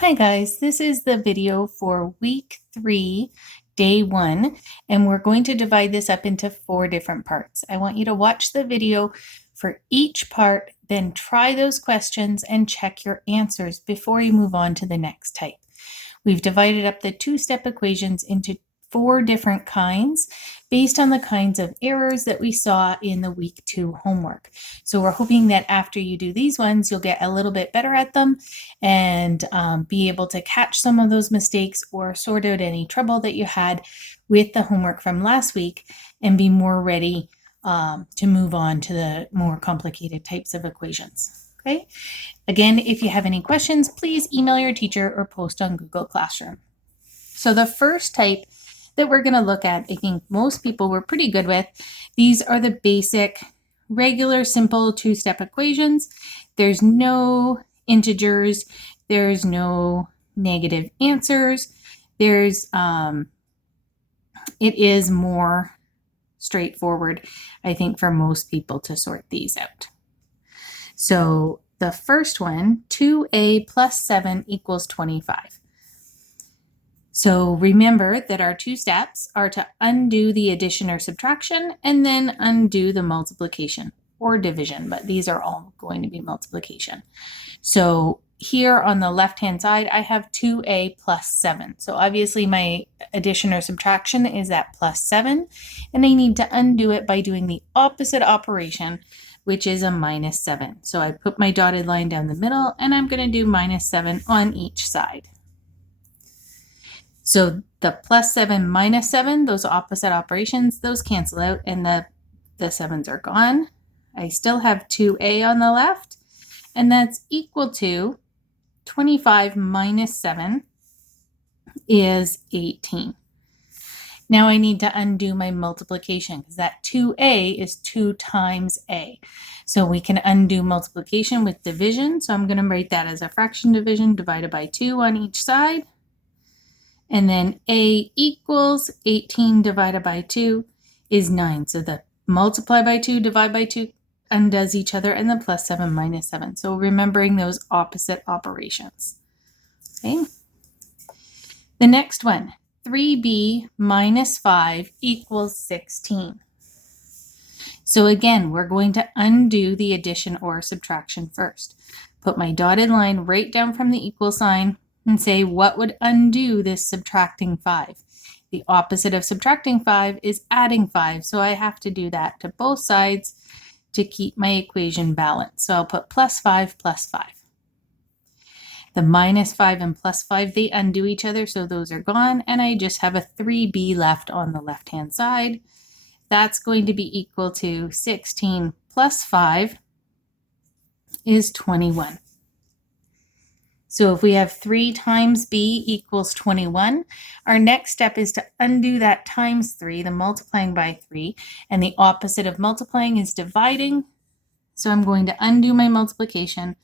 Hi guys, this is the video for week 3, day 1, and we're going to divide this up into 4 different parts. I want you to watch the video for each part, then try those questions and check your answers before you move on to the next type. We've divided up the two-step equations into 4 different kinds based on the kinds of errors that we saw in the week 2 homework. So we're hoping that after you do these ones, you'll get a little bit better at them and be able to catch some of those mistakes or sort out any trouble that you had with the homework from last week and be more ready to move on to the more complicated types of equations. Okay. Again, if you have any questions, please email your teacher or post on Google Classroom. So the first type that we're going to look at, I think most people were pretty good with. These are the basic, regular, simple two-step equations. There's no integers. There's no negative answers. It is more straightforward, I think, for most people to sort these out. So the first one, 2a plus 7 equals 25. So remember that our two steps are to undo the addition or subtraction and then undo the multiplication or division, but these are all going to be multiplication. So here on the left-hand side, I have 2a plus 7. So obviously my addition or subtraction is at plus 7, and I need to undo it by doing the opposite operation, which is a minus 7. So I put my dotted line down the middle, and I'm going to do minus 7 on each side. So the plus 7 minus 7, those opposite operations, those cancel out, and the 7s are gone. I still have 2a on the left, and that's equal to 25 minus 7 is 18. Now I need to undo my multiplication because that 2a is 2 times a. So we can undo multiplication with division. So I'm going to write that as a fraction division divided by 2 on each side. And then a equals 18 divided by 2 is 9. So the multiply by 2, divide by 2 undoes each other, and the plus 7 minus 7. So remembering those opposite operations. Okay. The next one, 3b minus 5 equals 16. So again, we're going to undo the addition or subtraction first. Put my dotted line right down from the equal sign and say what would undo this subtracting 5. The opposite of subtracting 5 is adding 5, so I have to do that to both sides to keep my equation balanced. So I'll put plus 5 plus 5. The minus 5 and plus 5, they undo each other, so those are gone, and I just have a 3b left on the left-hand side. That's going to be equal to 16 plus 5 is 21. So if we have 3 times b equals 21, our next step is to undo that times 3, the multiplying by 3, and the opposite of multiplying is dividing. So I'm going to undo my multiplication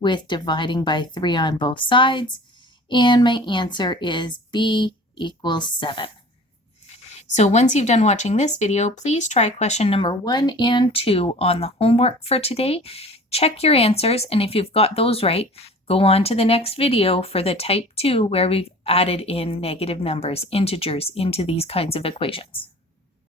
with dividing by 3 on both sides, and my answer is b equals 7. So once you've done watching this video, please try question number 1 and 2 on the homework for today. Check your answers, and if you've got those right, go on to the next video for the type 2 where we've added in negative numbers, integers, into these kinds of equations.